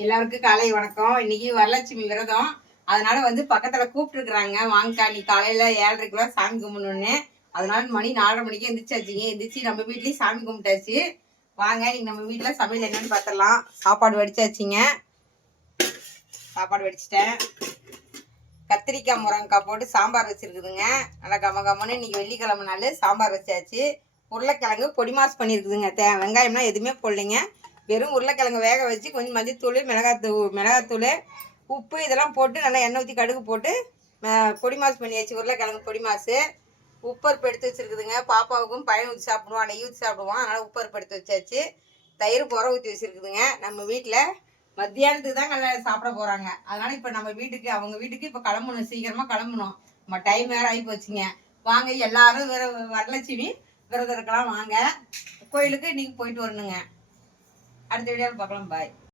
எல்லாருக்கும் காலை வணக்கம். இன்னைக்கு வரலட்சுமி விரதம். அதனால வந்து பக்கத்துல கூப்பிட்டுருக்குறாங்க, வாங்கக்கா நீ காலையில 7:30 சாமி கும்பிடணும்னு. அதனால மணி 4:30 மணிக்கு எந்திரிச்சாச்சுங்க. எந்திரிச்சு நம்ம வீட்லயும் சாமி கும்பிட்டாச்சு. வாங்க இன்னைக்கு நம்ம வீட்டுல சமையல் என்னன்னு பார்த்துடலாம். சாப்பாடு வடிச்சாச்சுங்க. சாப்பாடு வடிச்சிட்டேன். கத்திரிக்காய் முருங்கைக்காய் போட்டு சாம்பார் வச்சிருக்குதுங்க. நல்லா கம கமன்னு இன்னைக்கு வெள்ளிக்கிழமை நாள் சாம்பார் வச்சாச்சு. உருளைக்கிழங்கு பொடி மாஸ் பண்ணியிருக்குதுங்க. வெங்காயம்லாம் எதுவுமே போடலைங்க. வெறும் உருளைக்கிழங்கு வேக வச்சு கொஞ்சம் மஞ்சத்தூள் மிளகாத்தூள் உப்பு இதெல்லாம் போட்டு நல்லா எண்ணெய் ஊற்றி கடுகு போட்டு பொடி மாஸ் பண்ணியாச்சு. உருளைக்கிழங்கு பொடி மாசு. உப்பருப்பு எடுத்து வச்சுருக்குதுங்க. பாப்பாவுக்கும் பையன் ஊற்றி சாப்பிடுவான், நெய் ஊற்றி சாப்பிடுவான். அதனால் உப்பருப்பு எடுத்து வச்சாச்சு. தயிர் புற ஊற்றி வச்சுருக்குதுங்க. நம்ம வீட்டில் மத்தியானத்துக்கு தான் நல்லா சாப்பிட போகிறாங்க. அதனால் இப்போ நம்ம வீட்டுக்கு அவங்க வீட்டுக்கு இப்போ கிளம்பணும், சீக்கிரமாக கிளம்பணும். நம்ம டைம் வேறு ஆகி போச்சுங்க. வாங்க எல்லாரும் வரலட்சுமி விரதம் இருக்கலாம். வாங்க கோயிலுக்கு இன்னைக்கு போயிட்டு வரணுங்க. அடுத்த வீடியோவில் பார்க்கலாம். பாய்.